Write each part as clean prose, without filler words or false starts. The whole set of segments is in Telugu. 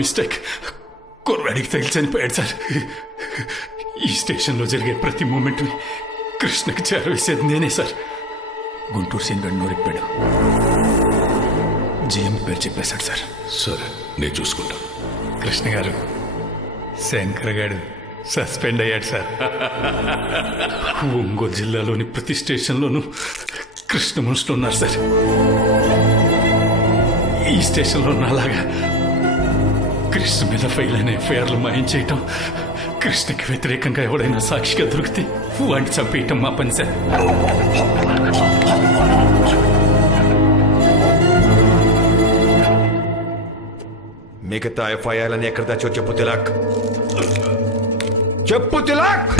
మిస్టేక్. కుర్రాడికి తగిలి చనిపోయాడు సార్. ఈ స్టేషన్లో జరిగే ప్రతి మూమెంట్ని కృష్ణకి చేరవేసేది నేనే సార్. గుంటూరు సీన్ నోరిప్పాడు, జిఎం పేరు చెప్పేశాడు సార్. సరే, నేను చూసుకుంటా. కృష్ణ గారు, శంకర్ గారు సస్పెండ్ అయ్యాడు సార్. ఒంగోలు జిల్లాలోని ప్రతి స్టేషన్లోనూ కృష్ణ మనుషులు ఉన్నారు సార్. ఈ స్టేషన్లో నాలాగా కృష్ణ మీద ఫైల్ అయిన ఎఫ్ఐఆర్లు మాయం చేయటం, కృష్ణకి వ్యతిరేకంగా ఎవడైనా సాక్షిగా దొరికితే వాడిని చంపేయటం మా పని సార్. మిగతా ఎఫ్ఐఆర్లని ఎక్కడ దాచో చెప్పు తిలక్. చెప్పు తిలక్.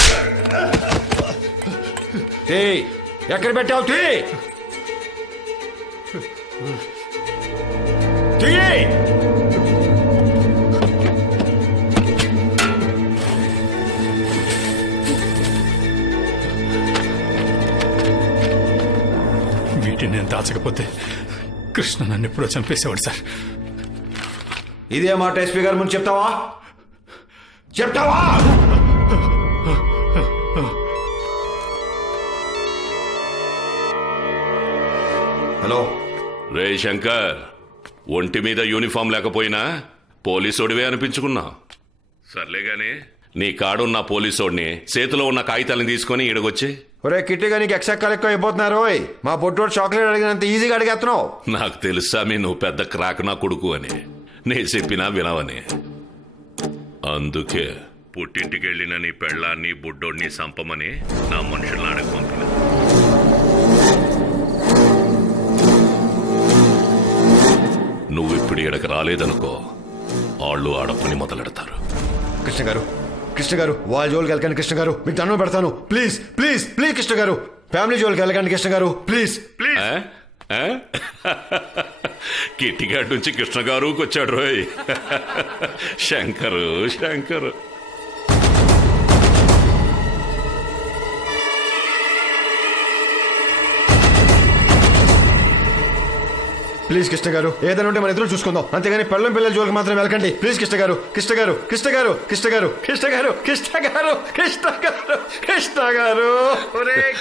ఎక్కడ పెట్టావు? వీటిని నేను దాచకపోతే కృష్ణ నన్ను ఎప్పుడో చంపేసేవాడు సార్. ఇదే మాట ఎస్పీ గారు ముందు చెప్తావా? హలో రే శంకర్, ఒంటి మీద యూనిఫామ్ లేకపోయినా పోలీసోడివే అనిపించుకున్నా. సర్లేగానే, నీ కాడున్న పోలీసోడిని చేతిలో ఉన్న కాగితాలను తీసుకొని ఈడగొచ్చి. ఒరే కిట్టిగా, నీకు ఎక్సెక్కాలు ఎక్కువ అయిపోతున్నారు. మా పొట్టోడు చాక్లెట్ అడిగినంత ఈజీగా అడిగేస్తున్నావు. నాకు తెలుసా మీ నువ్వు పెద్ద క్రాక్ నా కొడుకు అని. నేను చెప్పినా వినవని. అందుకే పుట్టింటికెళ్ళిన నీ పెళ్ళాన్ని బుడ్డోడిని సంపమని నా మనుషులను అడగ పంపిన. నువ్వు ఇప్పుడు ఇక్కడికి రాలేదనుకో, వాళ్ళు ఆడ పని మొదలెడతారు. కృష్ణ గారు వాళ్ళ జోలికి వెళ్ళకండి. కృష్ణ గారు, మీకు దండం పెడతాను. ప్లీజ్ ప్లీజ్ ప్లీజ్ కృష్ణ గారు, ఫ్యామిలీ జోలికి వెళ్ళకండి. కృష్ణ గారు ప్లీజ్ ప్లీజ్. కిట్టిగాడి నుంచి కృష్ణ గారుకి వచ్చాడు రోయ్. శంకరు ప్లీజ్ కృష్ణ గారు, ఏదైనా ఉంటే మన ఇద్దరు చూసుకుందాం, అంతేగాని పెళ్ళం పిల్లల జోలికి మాత్రం వెళ్ళకండి. ప్లీజ్ కృష్ణ గారు.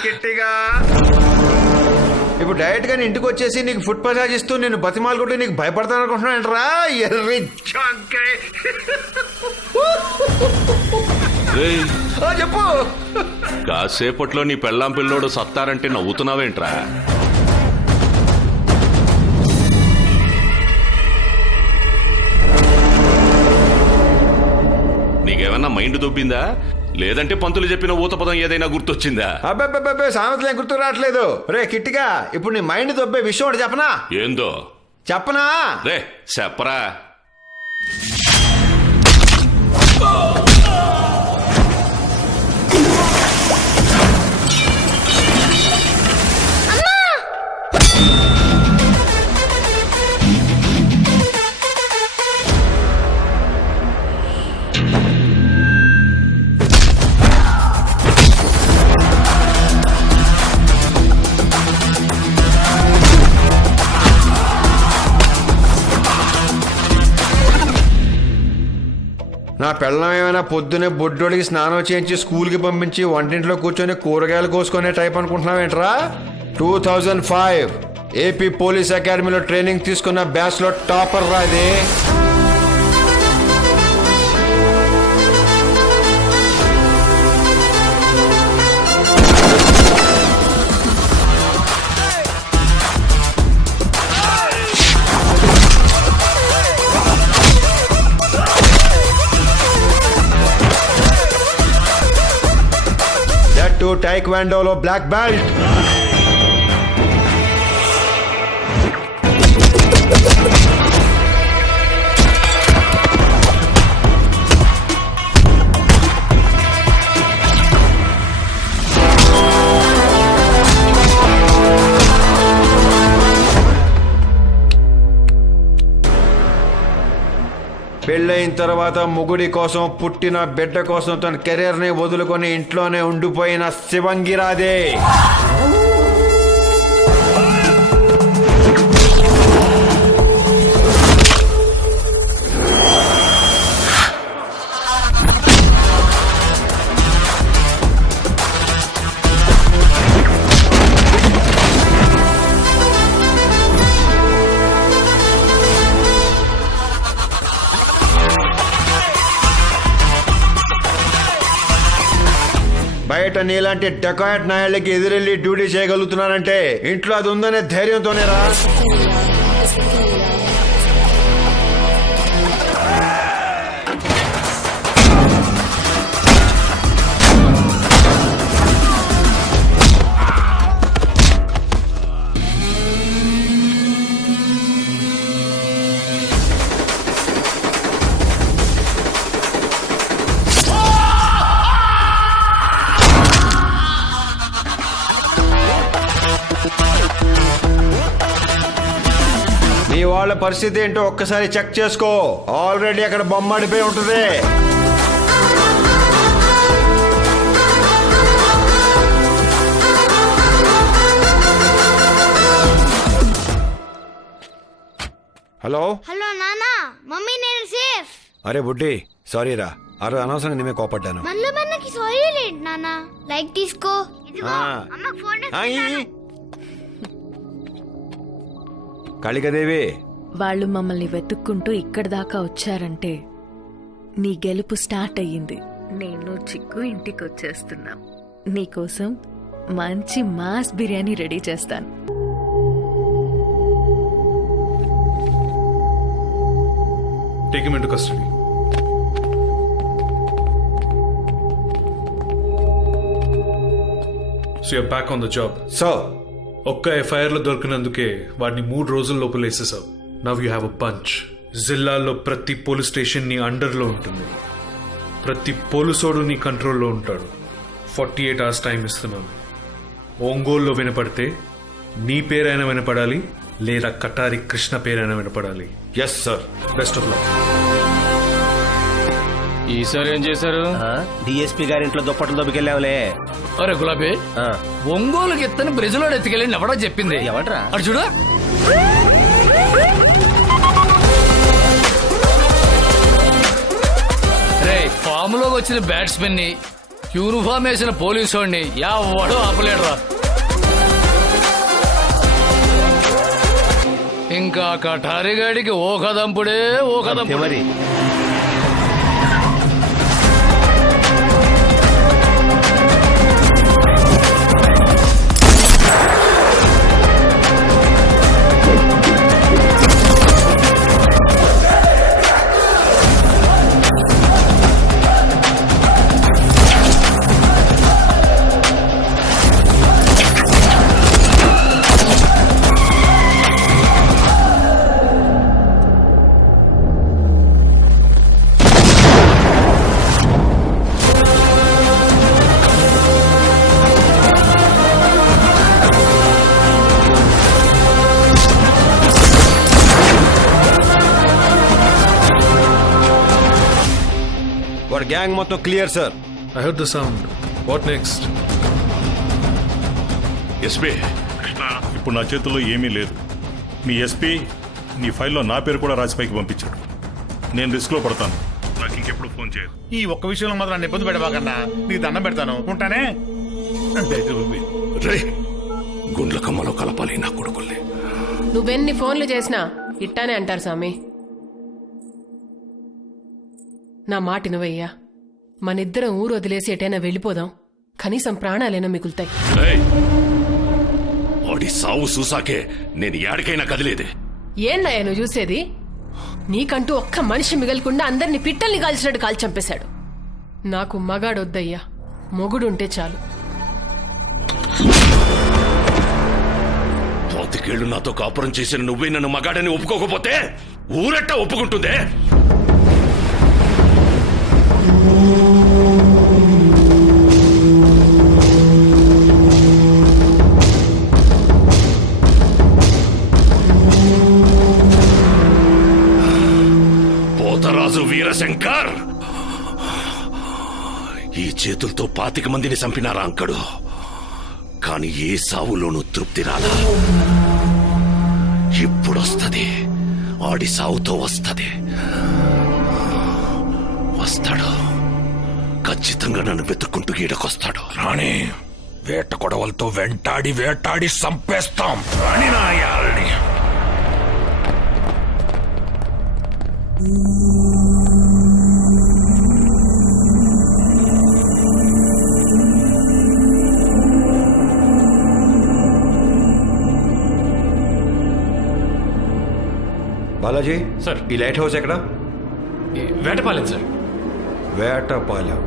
కిట్టిగా, ఇప్పుడు డైరెక్ట్ గా ఇంటికి వచ్చేసి నీకు ఫుడ్ మసాజ్ ఇస్తూ నేను బతిమాలు కొట్టి నీకు భయపడతాను అనుకుంటున్నానంటరా? చెప్పు. కాసేపట్లో నీ పెళ్ళాం పిల్లోడు సత్తారంటే నవ్వుతున్నావేంట్రా? నీకేమన్నా మైండ్ దొబ్బిందా? లేదంటే పంతులు చెప్పిన ఊత పదం ఏదైనా గుర్తొచ్చిందా? అబ్బాయి సామెతలు ఏం గుర్తు రావట్లేదు. రే కిట్టిగా, ఇప్పుడు నీ మైండ్ దొబ్బే విషయం ఒకటి చెప్పనా? ఏందో చెప్పనా? రే చెప్పరా. నా పెళ్ళం ఏమైనా పొద్దునే బొడ్డోడికి స్నానం చేయించి స్కూల్కి పంపించి వంటింట్లో కూర్చొని కూరగాయలు కోసుకునే టైప్ అనుకుంటున్నావేంట్రా? 2005 ఏపీ పోలీస్ అకాడమీలో ట్రైనింగ్ తీసుకున్న బ్యాచ్ లో టాపర్ రాది. టైక్వాండోలో బ్లాక్ బెల్ట్. పెళ్ళైన తర్వాత మొగుడి కోసం, పుట్టిన బిడ్డ కోసం తన కెరీర్ ని వదులుకొని ఇంట్లోనే ఉండిపోయిన శివంగిరాదే. బయట నీలాంటి డెకాయట్ నాయళ్ళకి ఎదురెళ్ళి డ్యూటీ చేయగలుగుతున్నానంటే ఇంట్లో అది ఉందనే ధైర్యంతోనేరా. నీ వాళ్ళ పరిస్థితి ఏంటో ఒక్కసారి చెక్ చేసుకో. ఆల్రెడీ అక్కడ బొమ్మడిపోయి ఉంటుంది. హలో హలో నానా, మమ్మీ నేను సేఫ్. అరే బుడ్డి, సారీ రా, అరే అనవసరంగా నేమే కోపడ్డాను. మళ్ళీ మనకి సారీ లేదు నానా. లైక్ తీసుకో. ఇదిగో అమ్మ ఫోన్ కాళికాదేవి, వాళ్ళు మమ్మల్ని వెతుక్కుంటూ ఇక్కడి దాకా వచ్చారంటే నీ గెలుపు స్టార్ట్ అయ్యింది. నేను చిక్కు ఇంటికి వచ్చేస్తున్నా. నీకోసం మంచి మాస్ బిర్యానీ రెడీ చేస్తాను. Take him into custody. So you're back on the job. So ఒక్క ఎఫ్ఐఆర్ లో దొరికినందుకే వాడిని 3 రోజుల లోపల వేసేసావు. Now you have a bunch. జిల్లాలో ప్రతి పోలీస్ స్టేషన్ నీ అండర్లో ఉంటుంది. ప్రతి పోలీసోడు నీ కంట్రోల్లో ఉంటాడు. 48 hours టైం ఇస్తున్నాను. ఒంగోలులో వినపడితే నీ పేరైనా వినపడాలి, లేదా కటారి కృష్ణ పేరైనా వినపడాలి. Yes sir. Best of luck. ఈసారి ఏం చేశారు? డిఎస్పీ గారింట్లో దుప్పట్లు దొబ్బికెళ్ళావులే. అరే గులాబీ, ఒంగోలుకి ఎత్తని బ్రిడ్జ్ లో ఎత్తుకెళ్ళి ఎవడో చెప్పింది. ఎవడ్రా? అటు చూడు. రే, ఫామ్ లోకి వచ్చిన బ్యాట్స్మెన్ ని, యూనిఫామ్ వేసిన పోలీసు వాడిని ఎవడో ఆపలేడురా. ఇంకా కటారిగాడికి ఓ కదంపుడే ఓ కదంపుడే. మరి వాడు గ్యాంగ్ మొత్తం clear sir. I heard the sound. What next? SP, ఇప్పుడు నా చేతుల్లో ఏమీ లేదు. మీ ఎస్పీ నీ ఫైల్లో నా పేరు కూడా రాసిపైకి పంపించాడు. నేను రిస్క్లో పడతాను. నాకు ఇంకెప్పుడు ఫోన్ చేయదు. ఈ ఒక్క విషయంలో మాత్రం నన్ను ఇబ్బంది పెట్టబాకన్నా. నీకు దండం పెడతాను. ఉంటానే. రే, గుండ్ల కమ్మలో కలపాలి నా కొడుకుల్ని. నువ్వెన్ని ఫోన్లు చేసినా ఇట్టానే అంటారు స్వామి. నా మాట నువ్వయ్యా, మనిద్దరం ఊరు వదిలేసి ఎటైనా వెళ్ళిపోదాం. కనీసం ప్రాణాలైనా మిగులుతాయి. వాడి సావు చూసాకే నేను యాడికైనా కదిలేదే. ఏందయ్యా నువ్వు చూసేది? నీకంటూ ఒక్క మనిషి మిగలకుండా అందరినీ పిట్టల్ని కాల్చినట్టు కాల్చి చంపేశాడు. నాకు మగాడొద్దయ్యా, మొగుడుంటే చాలు. 25 నాతో కాపురం చేసిన నువ్వే నన్ను మగాడని ఒప్పుకోకపోతే ఊరెట్టా ఒప్పుకుంటుందే? పోతరాజు వీరశంకర్ ఈ చేతులతో 25 మందిని చంపినారా అంకడు. కాని ఏ సావులోనూ తృప్తి రాలా. ఇప్పుడొస్తది, ఆడి సావుతో వస్తది. వస్తాడు, ఖచ్చితంగా నన్ను వెతుక్కుంటూ గీడకొస్తాడు. రాణి, వేట కొడవలతో వెంటాడి వేటాడి సంపేస్తాం. రాణి నాయాలని బాలాజీ సార్. ఈ లైట్ హౌస్ ఎక్కడ? వేటపాలెం సార్. వేటపాలెం.